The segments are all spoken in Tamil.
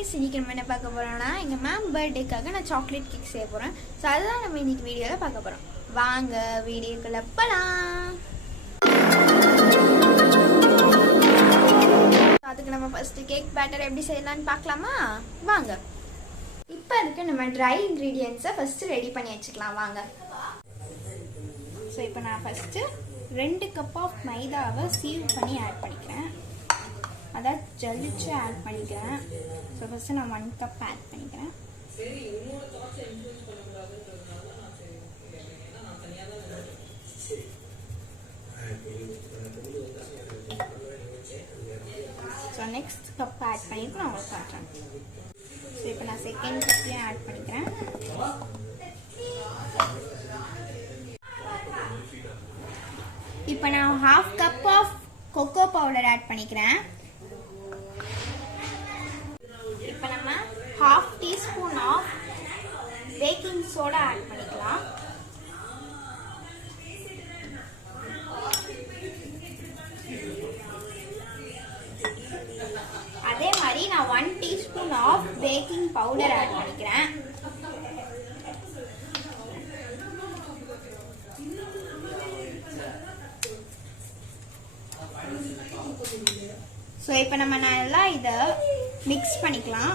guys, இன்னைக்கு நம்ம என்ன பார்க்க போறோம்னா எங்க மேம் பர்த்டேக்காக நான் சாக்லேட் கேக் செய்ய போறேன். சோ அதுதான் நம்ம இன்னைக்கு வீடியோல பார்க்க போறோம். வாங்க வீடியோக்குள்ள போலாம். அதுக்கு நம்ம ஃபர்ஸ்ட் கேக் பேட்டர் எப்படி செய்யலாம்னு பார்க்கலாமா? வாங்க. இப்போ அதுக்கு நம்ம ட்ரை இன்கிரிடியன்ட்ஸை ஃபர்ஸ்ட் ரெடி பண்ணி வச்சுக்கலாம் வாங்க. ஸோ இப்போ நான் ஃபர்ஸ்ட் 2 கப் ஆஃப் மைதாவை சீவ் பண்ணி ஆட் பண்ணிக்கிறேன். அதான் ஜல்லிச்சு ஆட் பண்ணிக்கிறேன். ஸோ ஃபஸ்ட்டு நான் 1 கப் ஆட் பண்ணிக்கிறேன். ஸோ நெக்ஸ்ட் கப் ஆட் பண்ணிட்டு நான் உங்களுக்கு காட்டுறேன். ஸோ இப்போ நான் செகண்ட் கப்லேயும் ஆட் பண்ணிக்கிறேன். இப்போ நான் 1/2 cup of cocoa powder add பண்ணிக்கிறேன். இப்போ நம்ம 1/2 teaspoon of baking soda add பண்ணிக்கலாம். அதே மாதிரி நான் 1 teaspoon of baking powder add பண்ணிக்கிறேன். ஸோ இப்போ நம்ம நல்லா இதை மிக்ஸ் பண்ணிக்கலாம்.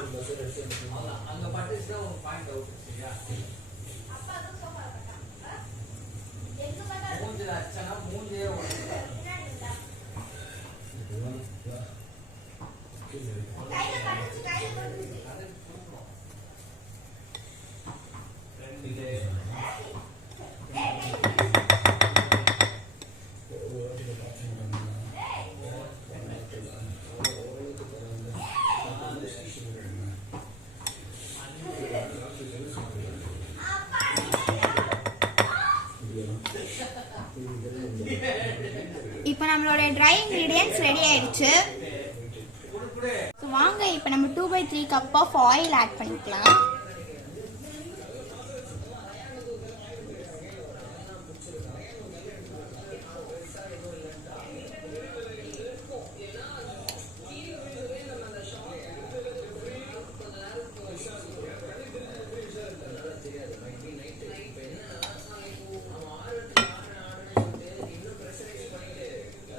இப்போ நம்மளோட ட்ரை இன்கிரிடியன்ட்ஸ் ரெடி ஆயிடுச்சு. வாங்க இப்போ நம்ம 2/3 கப் ஆஃப் ஆயில் ஆட் பண்ணிக்கலாம்.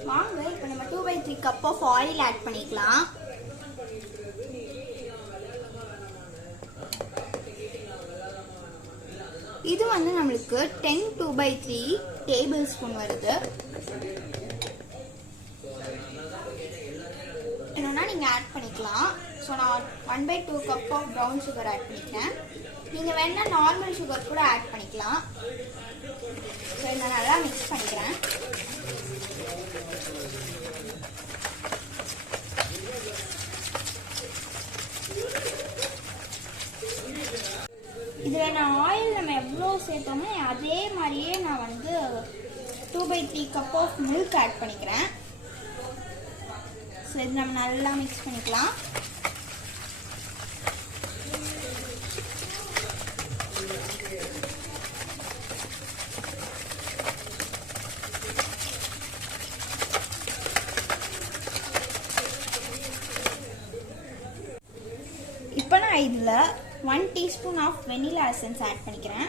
வாங்க இப்போ நம்ம 2/3 கப் ஆஃப் ஆயில் ஆட் பண்ணிக்கலாம். இது வந்து நம்மளுக்கு 10 2/3 டேபிள் ஸ்பூன் வருது. என்னன்னா நீங்க ஆட் பண்ணிக்கலாம். ஸோ நான் 1/2 cup of brown sugar add பண்ணிக்கிறேன். நீங்க வேணா நார்மல் சுகர் கூட ஆட் பண்ணிக்கலாம். ஸோ இதை நல்லா மிக்ஸ் பண்ணிக்கிறேன். இதில் நான் ஆயில் நம்ம எவ்வளோ சேர்த்தோமோ அதே மாதிரியே நான் வந்து 2/3 கப் ஆஃப் மில்க் ஆட் பண்ணிக்கிறேன். ஸோ இது நம்ம நல்லா மிக்ஸ் பண்ணிக்கலாம். இப்போ நான் இதில் 1 teaspoon of vanilla essence add பண்ணிக்கிறேன்.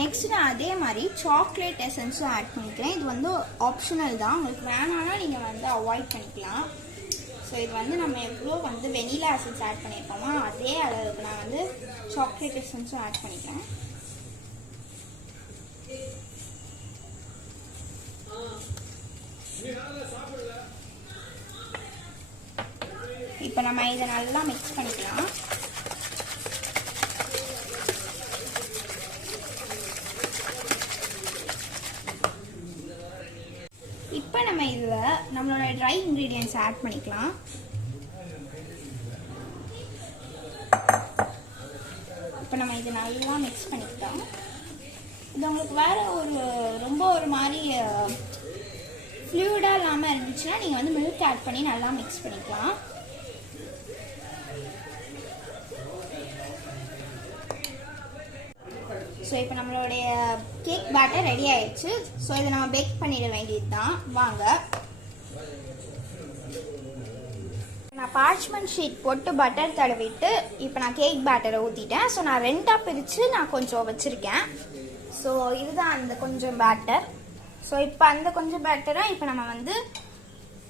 நெக்ஸ்ட் நான் அதே மாதிரி சாக்லேட் எசன்ஸும் ஆட் பண்ணிக்கிறேன். இது வந்து ஆப்ஷனல் தான், உங்களுக்கு வேணாம்னா நீங்கள் வந்து அவாய்ட் பண்ணிக்கலாம். ஸோ இது வந்து நம்ம எவ்வளோ வந்து வெனிலா எசன்ஸ் ஆட் பண்ணியிருக்கோமோ அதே அளவுக்கு நான் வந்து சாக்லேட் எசன்ஸும் ஆட் பண்ணிக்கிறேன். இப்போ நம்ம இதை நல்லா மிக்ஸ் பண்ணிக்கலாம். இப்போ நம்ம இதில் நம்மளோட ட்ரை இன்கிரீடியன்ட்ஸ் ஆட் பண்ணிக்கலாம். இப்போ நம்ம இதை நல்லா மிக்ஸ் பண்ணிக்கிட்டோம். இது உங்களுக்கு வேறு ரொம்ப ஒரு மாதிரி ஃப்ளூயிடாக இல்லாமல் இருந்துச்சுன்னா நீங்கள் வந்து மில்க் ஆட் பண்ணி நல்லா மிக்ஸ் பண்ணிக்கலாம். ஸோ இப்போ நம்மளுடைய கேக் பேட்டர் ரெடி ஆயிடுச்சு. ஸோ இதை நம்ம பேக் பண்ணிட வேண்டியது தான். வாங்க. நான் பார்ச்மெண்ட் ஷீட் போட்டு பட்டர் தடவிட்டு இப்போ நான் கேக் பேட்டரை ஊற்றிட்டேன். ஸோ நான் 2ஆக பிரித்து நான் கொஞ்சம் வச்சுருக்கேன். ஸோ இதுதான் அந்த கொஞ்சம் பேட்டர். ஸோ இப்போ அந்த கொஞ்சம் பேட்டரை இப்போ நம்ம வந்து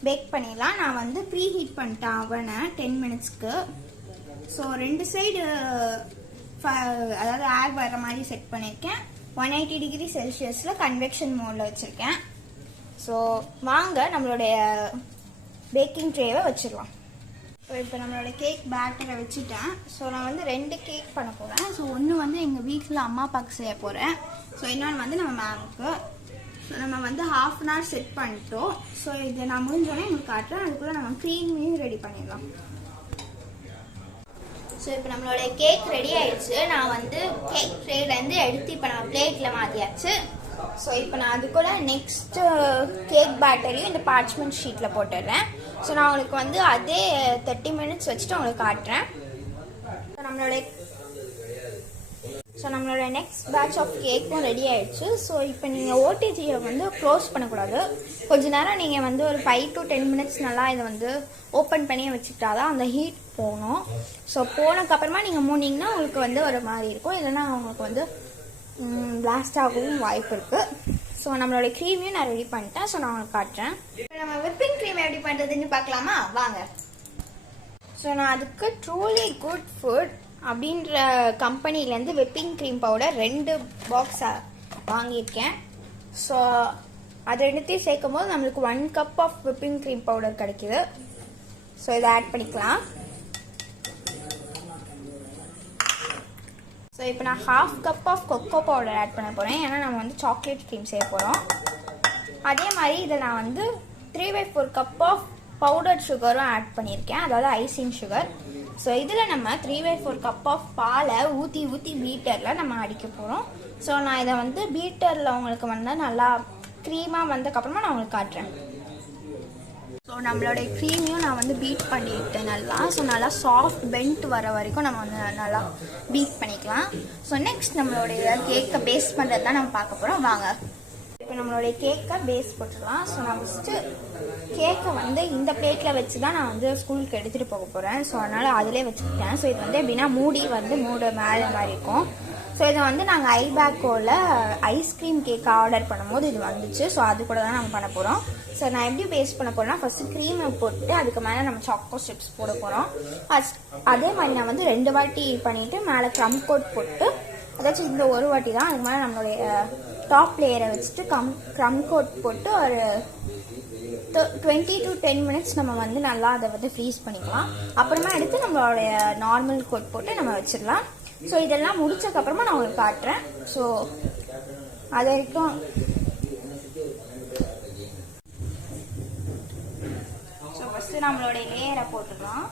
பேக் பண்ணிடலாம். நான் வந்து ப்ரீ ஹீட் பண்ணிட்டேன் அவனை 10 மினிட்ஸ்க்கு. ஸோ 2 சைடு அதாவது ஏர் வர மாதிரி செட் பண்ணியிருக்கேன். 180 டிகிரி செல்சியஸில் கன்வெக்ஷன் மோடில் வச்சுருக்கேன். ஸோ வாங்க நம்மளுடைய பேக்கிங் ட்ரேவை வச்சிடலாம். ஸோ இப்போ நம்மளோட கேக் பேட்டரை வச்சுட்டேன். ஸோ நான் வந்து 2 கேக் பண்ண போகிறேன். ஸோ ஒன்று வந்து எங்கள் வீட்டில் அம்மா அப்பாவுக்கு செய்ய போகிறேன். ஸோ இன்னொன்று வந்து நம்ம மேமுக்கு. ஸோ நம்ம வந்து 1/2 அன் ஹவர் செட் பண்ணிட்டோம். ஸோ இதை நான் முடிஞ்சோடனே உங்களுக்கு காட்டுறேன். அதுக்குள்ளே நம்ம க்ரீமையும் ரெடி பண்ணிடலாம். ஸோ இப்போ நம்மளோட கேக் ரெடி ஆயிடுச்சு. நான் வந்து கேக் ட்ரேலேருந்து எடுத்து இப்போ நம்ம பிளேட்டில் மாற்றியாச்சு. ஸோ இப்போ நான் அதுக்குள்ளே நெக்ஸ்ட்டு கேக் பேட்டரையும் இந்த பார்ச்மெண்ட் ஷீட்டில் போட்டுடுறேன். ஸோ நான் உங்களுக்கு வந்து அதே 30 மினிட்ஸ் வச்சுட்டு உங்களுக்கு காட்டுறேன். ஸோ நம்மளோட நெக்ஸ்ட் பேட்ச் ஆஃப் கேக்கும் ரெடி ஆயிடுச்சு. ஸோ இப்போ நீங்கள் ஓடிஜியை வந்து க்ளோஸ் பண்ணக்கூடாது. கொஞ்ச நேரம் நீங்கள் வந்து ஒரு 5 to 10 மினிட்ஸ் நல்லா இதை வந்து ஓப்பன் பண்ணி வச்சுக்கிட்டா தான் அந்த ஹீட் போகணும். ஸோ போனதுக்கப்புறமா நீங்கள் மூடிங்கன்னா உங்களுக்கு வந்து ஒரு மாதிரி இருக்கும். இல்லைன்னா உங்களுக்கு வந்து பிளாஸ்ட் ஆகவும் வாய்ப்பு இருக்குது. ஸோ நம்மளோட க்ரீமையும் நான் ரெடி பண்ணிட்டேன். ஸோ நான் உங்களுக்கு காட்டுறேன். இப்போ நம்ம விப்பிங் க்ரீம் எப்படி பண்ணுறதுன்னு பார்க்கலாமா? வாங்க. ஸோ நான் அதுக்கு ட்ரூலி குட் ஃபுட் அப்படின்ற கம்பெனிலேருந்து விப்பிங் க்ரீம் பவுடர் 2 பாக்ஸ் வாங்கியிருக்கேன். ஸோ அது ரெண்டுத்தையும் சேர்க்கும் போது நம்மளுக்கு 1 cup of whipping cream powder கிடைக்கிது. ஸோ இதை ஆட் பண்ணிக்கலாம். ஸோ இப்போ நான் 1/2 cup of cocoa powder add பண்ண போகிறேன். ஏன்னா நம்ம வந்து சாக்லேட் க்ரீம் செய்ய போகிறோம். அதே மாதிரி இதில் நான் வந்து 3/4 கப் ஆஃப் பவுடர் சுகரும் ஆட் பண்ணியிருக்கேன். அதாவது ஐசிங் சுகர். ஸோ இதில் நம்ம 3/4 கப் ஆஃப் பாலை ஊற்றி பீட்டரில் நம்ம அடிக்க போகிறோம். ஸோ நான் இதை வந்து பீட்டரில் உங்களுக்கு வந்து நல்லா க்ரீமாக வந்ததுக்கப்புறமா நான் உங்களுக்கு காட்டுறேன். ஸோ நம்மளோட க்ரீமையும் நான் வந்து பீட் பண்ணிவிட்டேன் நல்லா. ஸோ நல்லா சாஃப்ட் பென்ட் வர வரைக்கும் நம்ம வந்து நல்லா பீட் பண்ணிக்கலாம். ஸோ நெக்ஸ்ட் நம்மளுடைய கேக்கை பேஸ் பண்ணுறது தான் நம்ம பார்க்க போகிறோம். வாங்க. இப்போ நம்மளுடைய கேக்கை பேஸ் போட்டுடலாம். ஸோ நான் ஃபஸ்ட்டு கேக்கை வந்து இந்த பிளேட்டில் வச்சு தான் நான் வந்து ஸ்கூலுக்கு எடுத்துகிட்டு போக போகிறேன். ஸோ அதனால் அதிலே வச்சுக்கிட்டேன். ஸோ இது வந்து எப்படின்னா மூடி மேலே மாதிரி இருக்கும். ஸோ இதை வந்து நாங்கள் ஐபேக்கோவில் ஐஸ்கிரீம் கேக் ஆர்டர் பண்ணும்போது இது வந்துச்சு. ஸோ அது கூட தான் நம்ம பண்ண போகிறோம். ஸோ நான் எப்படி பேஸ்ட் பண்ண போகிறேன்னா ஃபஸ்ட்டு க்ரீமை போட்டு அதுக்கு மேலே நம்ம சாக்கோ ஸ்ட்ரிப்ஸ் போட போகிறோம். அதே மாதிரி நான் வந்து 2 வாட்டி பண்ணிவிட்டு மேலே க்ரம் கோட் போட்டு, அதாச்சும் இந்த ஒரு வாட்டி தான், அதுக்கு மேலே நம்மளுடைய டாப் லேயரை வச்சுட்டு க்ரம் கோட் போட்டு ஒரு 20 to 10 மினிட்ஸ் நம்ம வந்து நல்லா அதை வந்து ஃப்ரீஸ் பண்ணிக்கலாம். அப்புறமா எடுத்து நம்மளுடைய நார்மல் கோட் போட்டு நம்ம வச்சிடலாம். ஸோ இதெல்லாம் முடிச்சதுக்கப்புறமா நான் உங்களுக்கு காட்டுறேன். ஸோ அது வரைக்கும் ஸோ ஃபஸ்ட்டு நம்மளுடைய லேயரை போட்டுக்கலாம்.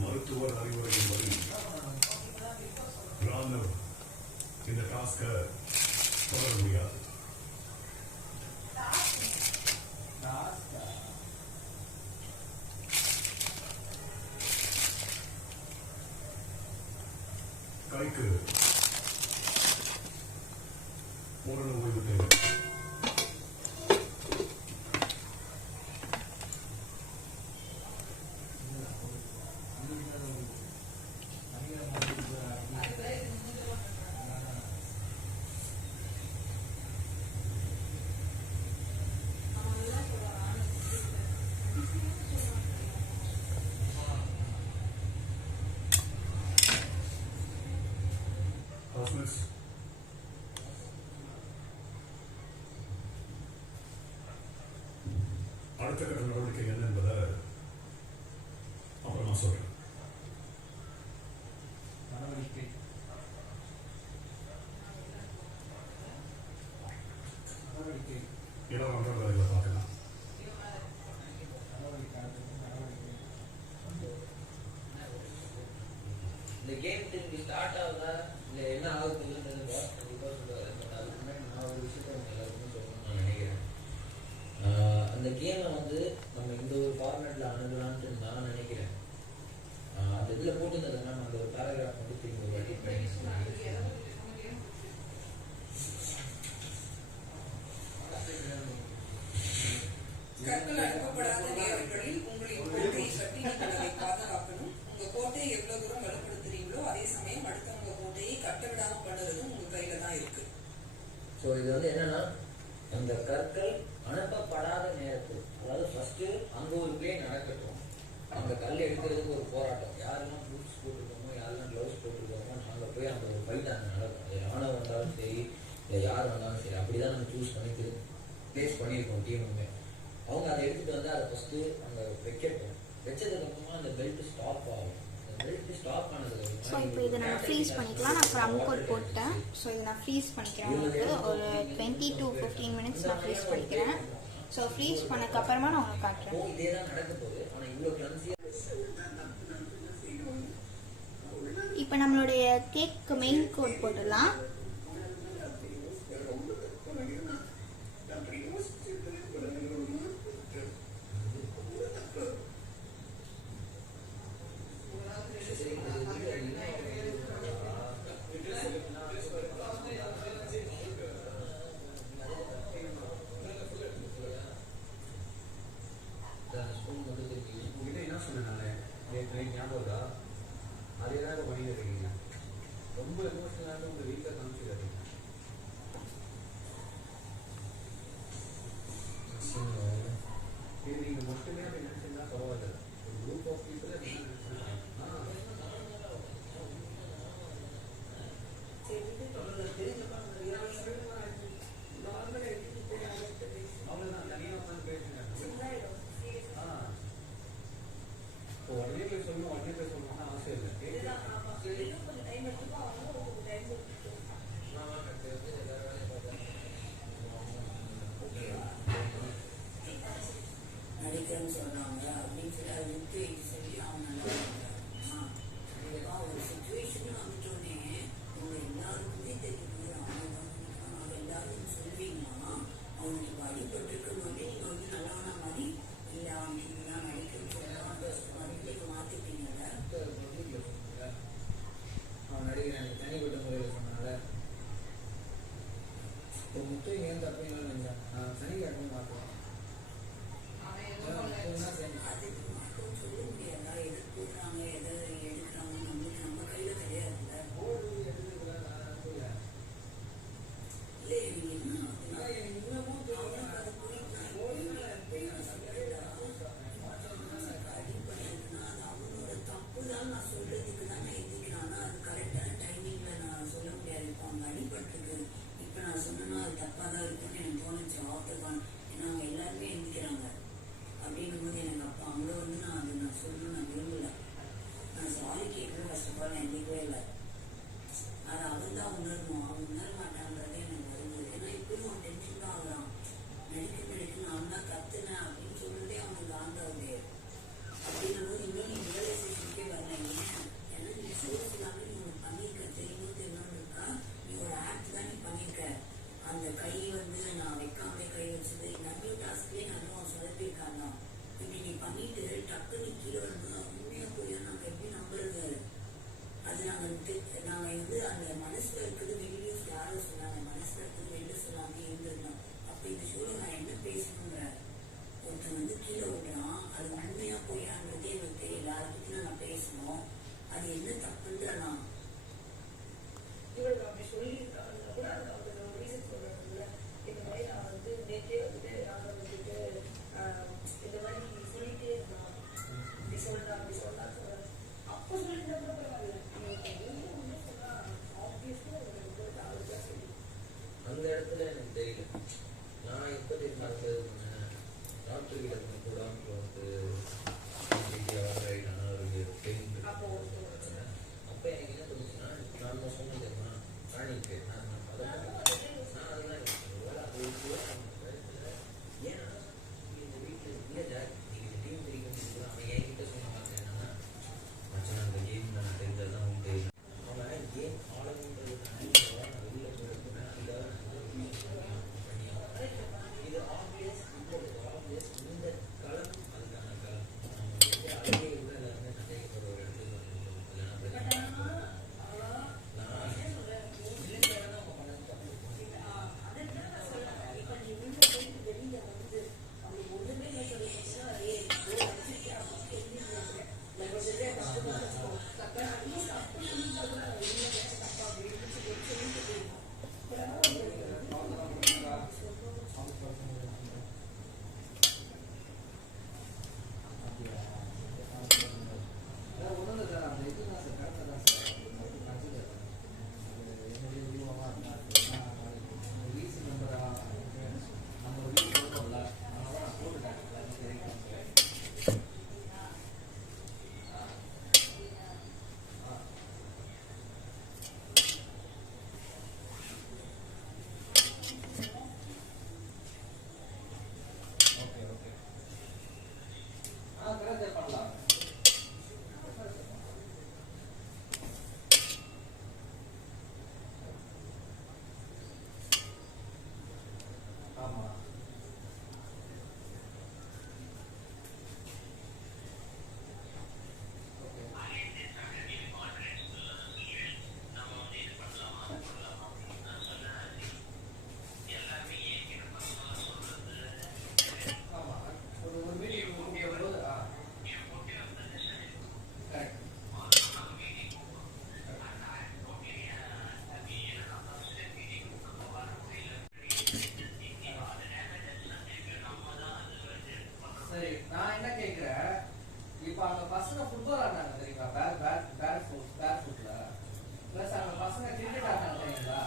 மருத்துவர் அறிவுரையின்படி ராணுவ இந்த டாஸ்கை தொடர முடியாது. கைக்கு பூரண ஓய்வு தேவை. அடுத்த கட்ட நடவடிக்கை என்ன என்பதை அப்புறம் நான் சொல்றேன். இடம் வேலைகளை பார்க்கலாம். ஸ்டார்ட் ஆகுதா இல்லை என்ன ஆகுதுன்னு பாஸ் கண்டிப்பாக சொல்லுவார். பட் அதுக்கு முன்னாடி நான் ஒரு விஷயத்த அவங்க எல்லாருக்குமே சொல்லணும்னு நான் நினைக்கிறேன். அந்த கேமை வந்து நம்ம இந்த ஒரு ஃபார்மேட்டில் அணுகலான்ட்டு நான் நினைக்கிறேன். அந்த இதில் போட்டுருந்ததுன்னா அந்த ஒரு பேராகிராஃப் வந்து திரும்பி ஒரு வாட்டி ட்ரைனிங் கற்கள் அனுப்பப்படாத நேரங்களில் உங்களின் கோட்டையை கட்டி நீங்கள் அதை பாதுகாக்கணும். உங்க கோட்டையை எவ்வளவு தூரம் வலுப்படுத்துறீங்களோ அதே சமயம் அடுத்தவங்க கோட்டையை கட்ட விடாம பண்ணுறதும் உங்க கையில தான் இருக்கு. ஸோ இது வந்து என்னன்னா அந்த கற்கள் அனுப்பப்படாத நேரத்தில், அதாவது ஃபர்ஸ்ட் அங்க ஒரு பிளே நடக்கட்டும், அந்த கல் எடுக்கிறதுக்கு ஒரு போராட்டம். யாரெல்லாம் ப்ளூஸ் போட்டிருக்கோமோ யாரெல்லாம் க்ளவுஸ் போட்டிருக்கோமோ அங்கே போய் அந்த ஒரு ஃபைட் அங்கே நடக்கும். அது யானை வந்தாலும் சரி இல்லை யார் வந்தாலும் சரி அப்படிதான் நம்ம சூஸ் பண்ணி பிளேஸ் பண்ணியிருக்கோம் டீமுமே. அவங்க அதை எடுத்துட்டு வந்து அதை ஃபர்ஸ்ட் அங்கே வைக்கட்டும். வச்சதுக்கு அப்புறமா அந்த பெல்ட் ஸ்டாப் ஆகும். அந்த பெல்ட் ஸ்டாப் ஆனதுக்கு ஸோ இப்போ இதை நம்ம ஃப்ரீஸ் பண்ணிக்கலாம். நான் ப்ரம் கோட் போட்டேன். ஸோ இதை நான் ஃப்ரீஸ் பண்ணிக்கிறேன். உங்களுக்கு ஒரு 20 to 15 minutes நான் ஃப்ரீஸ் பண்ணிக்கிறேன். ஸோ ஃப்ரீஸ் பண்ணக்கப்புறமா நான் உங்களுக்கு காட்டுறேன். இதே தான் நடக்க போகுது. ஆனால் இவ்வளோ கிளம்சியாக இப்போ நம்மளுடைய கேக்கு மெயின் கோட் போட்டுடலாம். ரொம்ப எமோஷனலாக உங்கள் வீட்டில் காமிச்சிடாதீங்க. இது நீங்கள் மட்டுமே அப்படி நினச்சிருந்தா பரவாயில்ல. ஒரு குரூப் ஆஃப் பீப்புள் அவ்வளோதான் தனியாக உட்காந்து பேசுங்க. இப்போ உடனே போய் சொல்லணும் உடனே போய் சொல்லணும்னு ஆசை இல்லை. நடிக்கிறேன்னு சொன்னாங்க அப்படின்னு சொல்லி அதை விட்டு சொல்லி அவங்க நல்லா ஒரு சுச்சுவேஷன் வந்துட்டோன்னே உங்க எல்லாருக்குமே தெரியும். அவங்க எல்லாரும் சொல்வீங்கன்னா அவனுக்கு வழிபட்டுருக்கும் போதே நீங்க வந்து நல்லான மாதிரி இல்லை அவனுக்கு நான் நடிக்கிறேன்னு சொல்லலாம் மாத்திட்டீங்கல்ல. அவன் நடிக்கிறேன் தனிப்பட்ட முறையில் சொன்னால இப்போ முத்து ஏன் தப்பு நினைச்சான். நான் சனி காட்டும் பார்க்கலாம். அதுக்கு மட்டும் சொல்ல முடியாதா? எது போடுறாங்க எதை எடுக்கிறாங்க நம்மளுக்கு நம்ம கையில கிடையாதுல்ல. இல்லை என்ன இன்னமும் அது அடிப்படைன்னா அது அவனோட தப்பு தான். நான் சொல்றதுக்கு தான் நான் எதிர்க்கிறான். அது கரெக்டான டைமிங்ல நான் சொல்ல முடியாது. இப்போ அவங்க அடிபட்டுருக்கு. இப்போ நான் சொன்னேன்னா அது தப்பா தான் இருக்குன்னு எனக்கு தோணுச்சு. ஆஃப்டர் தான் ஏன்னா அவங்க எல்லாருமே எந்திக்கிறாங்க அப்படின்னும் போது எனக்கு அப்போ அங்கே வந்து நான் அதை நான் சொல்லணும்னு நான் விரும்பல. நான் சாரி கேட்கவே ஃபர்ஸ்ட் ஆஃப் ஆல் நான் எந்திக்கவே இல்லை. அதை அவன் தான் உணரணும். அவன் உணர மாட்டான்றதே எனக்கு வருது. ஏன்னா இப்பயும் அவன் டென்ஷன் தான் ஆகுறான். நடிக்க நான் தான் கத்துனேன் அப்படின்னு சொல்றதே அவனுக்கு ஆண்டாவது. அப்படின்னும் போது இன்னும் நீ ரியலைசேஷனுக்கே வரல. ஏன்னா நீ சோர்ஸ் எல்லாமே நீ ஒன்று பண்ணியிருக்க. தெரியுமோ தெரியணும்னு இருக்கா நீ ஒரு ஆக்ட் தான் நீ பண்ணியிருக்க. அந்த கை வந்து நான் வைக்காமலே கை வச்சது நிறைய டாஸ்க்லேயே நான் சொதப்பியிருக்காங்க. இப்படி நீ பண்ணிட்டு டக்கு நீ கீழே வந்து உண்மையா போய் நாங்கள் எப்படி நம்புறது? அது நாங்கள் வந்து அந்த மனசுல இருக்குது வெளியே யாரும் சொன்னாங்க. மனசுல இருக்குது வெளியே சொல்லாம இருந்திருந்தோம். அப்ப இந்த ஷோல நான் என்ன பேசணுங்கிற ஒருத்தன் வந்து கீழே விட்டுறான். அது உண்மையா போயான்றதே எனக்கு தெரியல. அதை பத்தி நான் பேசணும். அது என்ன தப்புன்ற நான் இவருக்கு அப்படி சொல்லியிருக்காங்க கூட அது அவங்க ஒரு ரீசன் சொல்றாங்கல்ல. இந்த மாதிரி நான் வந்து நேற்றே வந்துட்டு நான் வந்துட்டு இந்த மாதிரி சொல்லிட்டே இருந்தான். இப்படி சொல்றான் அப்படி சொல்றான்னு சொல்றேன். அப்போ சொல்லிட்டு கூட பரவாயில்ல. ஒன்றும் சொன்னா ஆப்வியஸ்லா உங்களுக்கு அவருக்கா சொல்லி அந்த இடத்துல எனக்கு தெரியல. நான் எப்போ தெரிஞ்சு டாக்டர் கிட்ட கூட வந்து அப்போ எனக்கு என்ன தோணுச்சுன்னா நான் சொன்னது ராணிக்கு நான் அதெல்லாம் ஏன்னா இந்த வீட்டில் இல்லை ஜாக் நீங்கள் டீம் தெரிவிக்க முடியாது. அவன் என்கிட்ட சொன்ன வார்த்தை என்னன்னா மச்சான் அந்த கேம் நான் தெரிஞ்சதுதான் உண்டு. அவன் இப்போ அங்கே பசங்க ஃபுட்பால் ஆடினாங்க தெரியுங்களா, பேர் ஃபுட்ல ப்ளஸ் அங்கே பசங்க கிரிக்கெட் ஆடினாங்க தெரியுங்களா?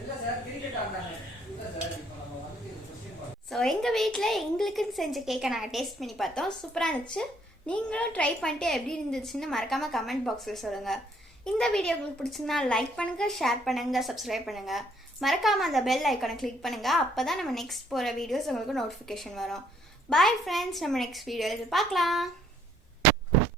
இல்லை சார், கிரிக்கெட் ஆடினாங்க இல்லை சார். இப்போ நம்ம வந்து கொஸ்டின் பண்ணோம். ஸோ எங்கள் வீட்டில் எங்களுக்குன்னு செஞ்ச கேக்கை நாங்கள் டேஸ்ட் பண்ணி பார்த்தோம். சூப்பராக இருந்துச்சு. நீங்களும் ட்ரை பண்ணிட்டு எப்படி இருந்துச்சுன்னு மறக்காமல் கமெண்ட் பாக்ஸில் சொல்லுங்கள். இந்த வீடியோ உங்களுக்கு பிடிச்சிருந்தா லைக் பண்ணுங்கள், ஷேர் பண்ணுங்கள், சப்ஸ்கிரைப் பண்ணுங்கள். மறக்காமல் அந்த பெல் ஐக்கானை கிளிக் பண்ணுங்கள். அப்போ தான் நம்ம நெக்ஸ்ட் போகிற வீடியோஸ் உங்களுக்கு நோட்டிஃபிகேஷன் வரும். பாய் ஃப்ரெண்ட்ஸ், நம்ம நெக்ஸ்ட் வீடியோவில் பார்க்கலாம்.